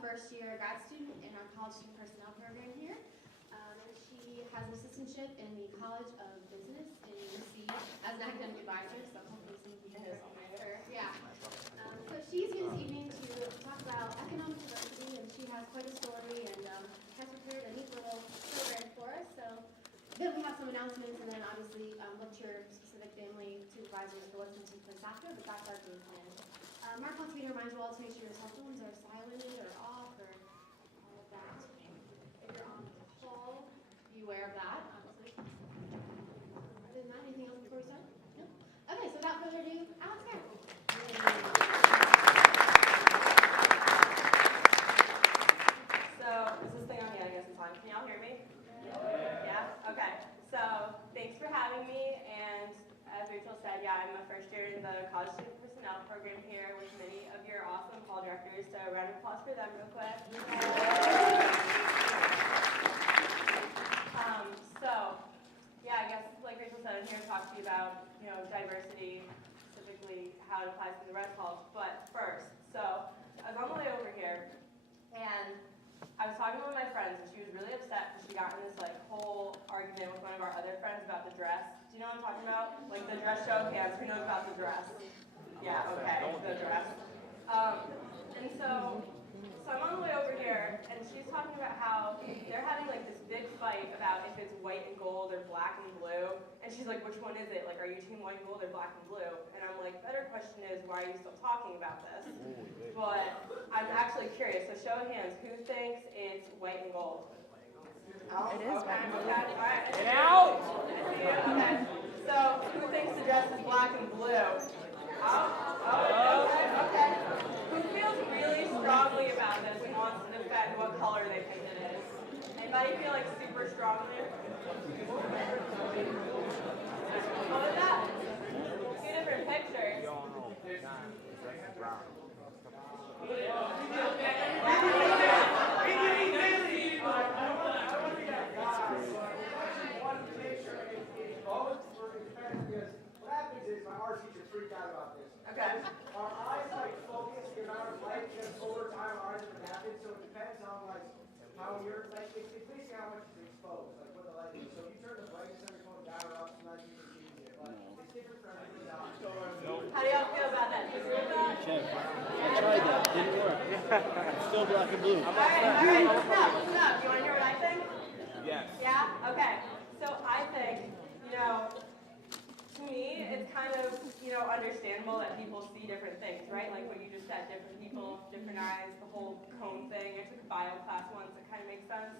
first-year grad student in our college student personnel program here. And she has an assistantship in the College of Business in UC as an academic advisor, so hopefully some of you know her. Yeah. So she's here this evening to talk about economic diversity, and she has quite a story and has prepared a neat little program for us. So then we have some announcements, and then obviously what your specific family supervisors for what's going to take place after, but that's our game plan. Mark wants me to remind you all to make sure your cell phones are silenced or off or all of that. If you're on the call, be aware of that, obviously. Other than that, anything else before we start? No? Okay, so without further ado, Alex Katz. So, is this thing on? Yeah, I guess it's on. Can y'all hear me? Yeah? Okay. So, thanks for having me, and as Rachel said, yeah, I'm a first year in the college student personnel program here with many of your awesome hall directors, so a round of applause for them real quick. I guess like Rachel said, I'm here to talk to you about, diversity, specifically how it applies to the rest halls. But first, so I was on the way over here, and I was talking with my friends, and she was really upset because she got in this whole argument with one of our other friends about the dress. Do you know what I'm talking about? Like the dress, show of hands. Who knows about the dress? Yeah, okay, the dress. And so I'm on the way over here, and she's talking about how they're having this big fight about if it's white and gold or black and blue. And she's like, which one is it? Like, are you team white and gold or black and blue? And I'm like, better question is, why are you still talking about this? But I'm actually curious. So show of hands, who thinks it's white and gold? It is white and gold. Okay, all right. Get out! Okay. So who thinks the dress is black and blue? Okay. Who feels really strongly about this and wants to defend what color they think it is? Anybody feel super strongly? What was that? Two different pictures. What happens is my art teacher freaked out about this. Okay. Our eyes focus, the amount of light just over time our eyes would happen, so it depends on how you're it's basically how much is exposed, what the light is. So if you turn the brightness of your phone down or up, sometimes you can see it. But it's different for every eye. How do y'all feel about that? Do you agree with that? Check. I tried that. Didn't work. Still black and blue. All right. Listen up. You want to hear what I think? Yes. Yeah? Okay. So I think, to me, it's kind of, understandable that people see different things, right? Like what you just said, different people, different eyes, the whole cone thing. I took a bio class once. It kind of makes sense.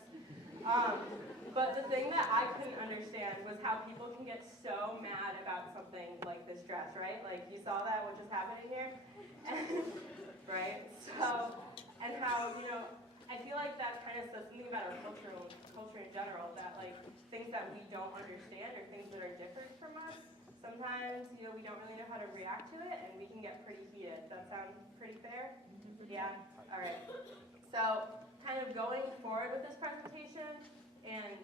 But the thing that I couldn't understand was how people can get so mad about something like this dress, right? Like you saw that, what just happened in here? Right? So, and how, I feel like that kind of says something about our culture in general, that things that we don't understand or things that are different from us, sometimes, we don't really know how to react to it, and we can get pretty heated. That sound pretty fair? Yeah? All right. So, kind of going forward with this presentation, and,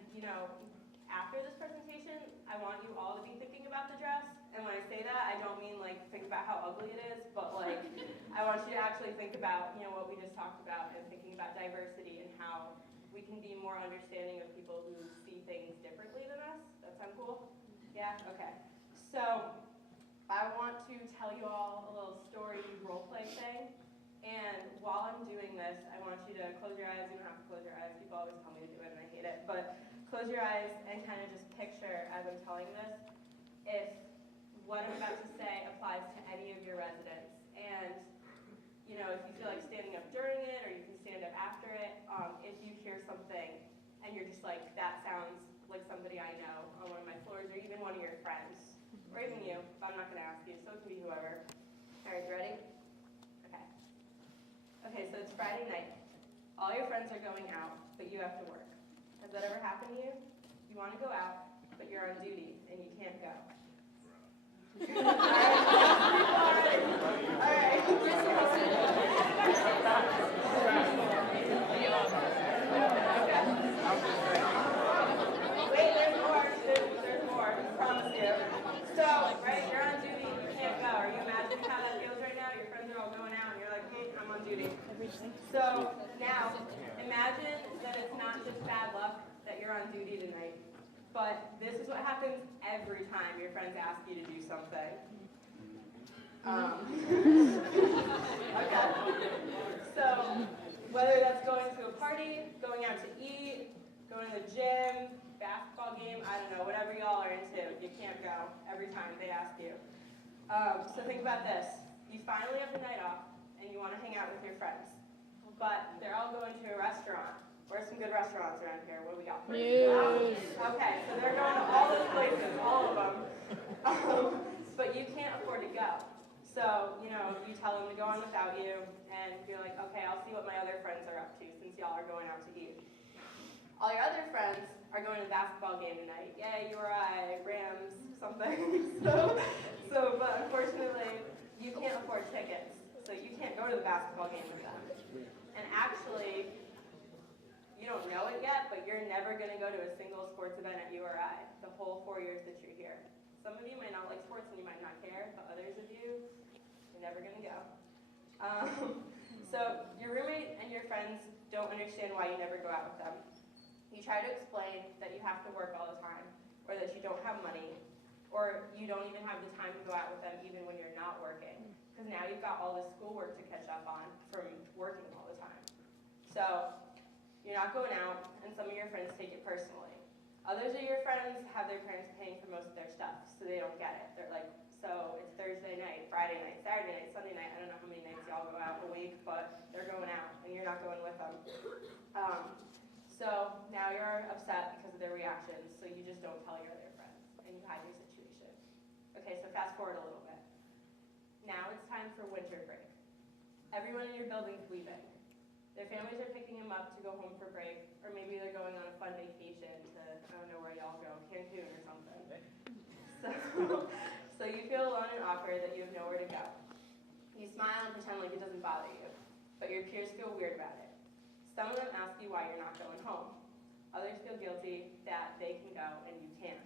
after this presentation, I want you all to be thinking about the dress. And when I say that, I don't mean, think about how ugly it is, but, I want you to actually think about, what we just talked about, and thinking about diversity and how we can be more understanding of people who see things differently than us. That sound cool? Yeah? Okay. So, I want to tell you all a little story role play thing. And while I'm doing this, I want you to close your eyes. You don't have to close your eyes. People always tell me to do it, and I hate it. But close your eyes and kind of just picture, as I'm telling this, if what I'm about to say applies to any of your residents. And, if you feel like standing up during it, or you can stand up after it, if you hear something and you're just like, that sounds like somebody I know on one of my floors, or even one of your friends, or even you, but I'm not going to ask you, so it can be whoever. All right, you ready? Okay. Okay, so it's Friday night. All your friends are going out, but you have to work. Has that ever happened to you? You want to go out, but you're on duty, and you can't go. All right. Wait, there's more. There's more. I promise you. So, right, you're on duty, you can't go. Are you imagining how that feels right now? Your friends are all going out, and you're like, I'm on duty. So now, imagine that it's not just bad luck that you're on duty tonight, but this is what happens every time your friends ask you to do something. Okay. So, whether that's going to a party, going out to eat, going to the gym, basketball game, I don't know, whatever y'all are into, you can't go every time they ask you. So think about this. You finally have the night off, and you want to hang out with your friends. But they're all going to a restaurant. Where's some good restaurants around here? What do we got? Yes. Okay, so they're going to all those places, all of them. But you can't afford to go. So, you tell them to go on without you, and you're like, okay, I'll see what my other friends are up to, since y'all are going out to eat. All your other friends are going to the basketball game tonight. Yay, URI, Rams, something. But unfortunately, you can't afford tickets. So you can't go to the basketball game with them. And actually, you don't know it yet, but you're never going to go to a single sports event at URI the whole 4 years that you're here. Some of you might not like sports and you might not care, but others of you, you're never going to go. So your roommate and your friends don't understand why you never go out with them. You try to explain that you have to work all the time, or that you don't have money, or you don't even have the time to go out with them even when you're not working, because now you've got all this schoolwork to catch up on from working all the time. So you're not going out, and some of your friends take it personally. Others of your friends have their parents paying for most of their stuff, so they don't get it. They're like, so it's Thursday night, Friday night, Saturday night, Sunday night. I don't know how many nights y'all go out a week, but they're going out, and you're not going with them. So now you're upset because of their reactions, so you just don't tell your other friends, and you hide your situation. Okay, so fast forward a little bit. Now it's time for winter break. Everyone in your building's leaving. Their families are picking them up to go home for break, or maybe they're going on a fun vacation to, I don't know where y'all go, Cancun or something. So you feel alone and awkward that you have nowhere to go. You smile and pretend like it doesn't bother you, but your peers feel weird about it. Some of them ask you why you're not going home. Others feel guilty that they can go and you can't.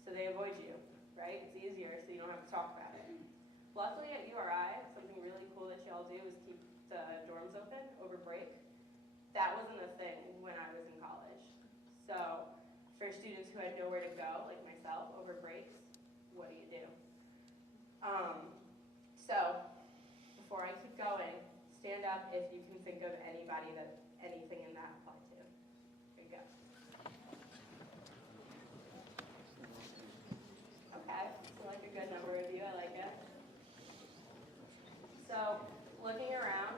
So they avoid you, right? It's easier so you don't have to talk about it. Luckily at URI, something really cool that y'all do is keep the dorms open over break. That wasn't a thing when I was in college. So for students who had nowhere to go, like myself, over breaks, what do you do? So before I keep going, stand up if you can think of anybody that anything in that applied to. Here you go. Okay, so like a good number of you, I like it. So looking around,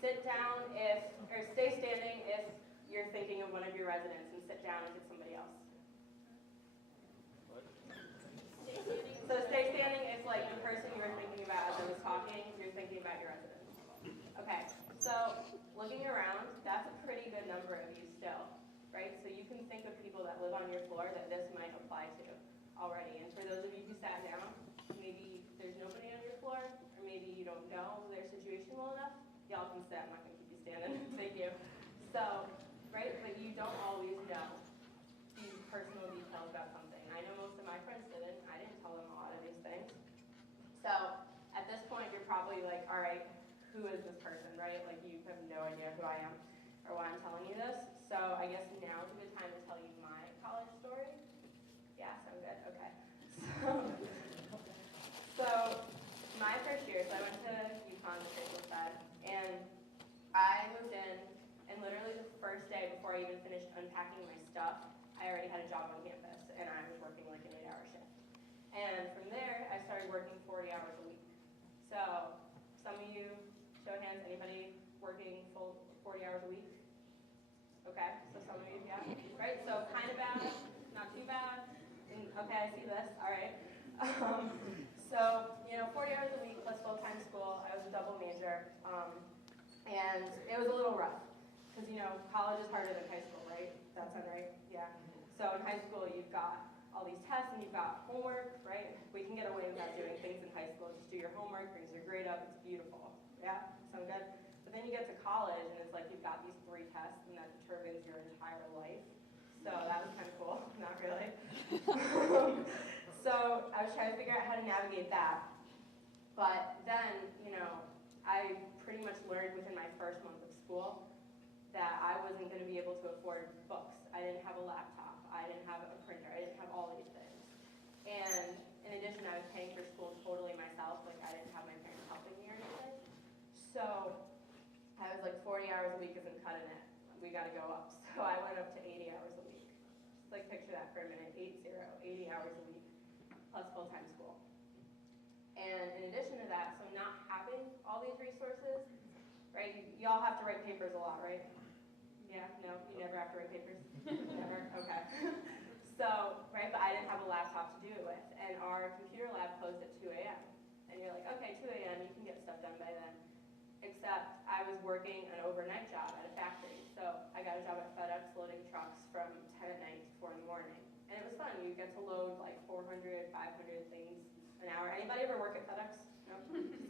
sit down or stay standing if you're thinking of one of your residents, and sit down if it's somebody else. So stay standing if like the person you were thinking about as I was talking, you're thinking about your resident. Okay, so looking around, that's a pretty good number of you still, right? So you can think of people that live on your floor that this might apply to already. And for those of you who sat down, maybe there's nobody on your floor, or maybe you don't know their situation well enough. Y'all can sit, I'm not going to keep you standing. Thank you. So, right, but you don't always know these personal details about something. I know most of my friends didn't. I didn't tell them a lot of these things. So at this point, you're probably like, all right, who is this person, right? Like you have no idea who I am or why I'm telling you this. So I guess now is a good time to tell you my college story. Yeah, sound good? Okay. So my first year, so I went to UConn, as Rachel said, and I moved in, and literally the first day before I even finished unpacking my stuff, I already had a job on campus, and I was working like an 8-hour shift. And from there, I started working 40 hours a week. So some of you, show of hands, anybody working full 40 hours a week? Okay, so some of you, yeah, right? So kind of bad, not too bad. And, okay, I see this, all right. So, 40 hours a week plus full-time school. I was a double major, and it was a little rough because, college is harder than high school, right? That sound right? Yeah. So in high school, you've got all these tests and you've got homework, right? We can get away without doing things in high school. Just do your homework, brings your grade up, it's beautiful. Yeah? Sound good? But then you get to college and it's like you've got these 3 tests and that determines your entire life. So that was kind of cool. Not really. So I was trying to figure out how to navigate that. But then, I pretty much learned within my first month of school that I wasn't going to be able to afford books. I didn't have a laptop. I didn't have a printer. I didn't have all these things. And in addition, I was paying for school totally myself. Like, I didn't have my parents helping me or anything. So I was like 40 hours a week isn't cutting it. We got to go up. So I went up to 80 hours a week. Just like picture that for a minute, 80 hours a week plus full-time school. And in addition to that, so not having all these resources, right? Y'all have to write papers a lot, right? Yeah, no, you never have to write papers? Never? Okay. So, right, but I didn't have a laptop to do it with, and our computer lab closed at 2 a.m. And you're like, okay, 2 a.m., you can get stuff done by then. Except I was working an overnight job at a factory. So I got a job at FedEx loading trucks from 10 at night to 4 in the morning. And it was fun. You get to load like 400, 500 things an hour. Anybody ever work at FedEx? No?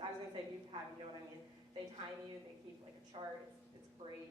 I was going to say, you have, you know what I mean. They time you, they keep like a chart. It's great.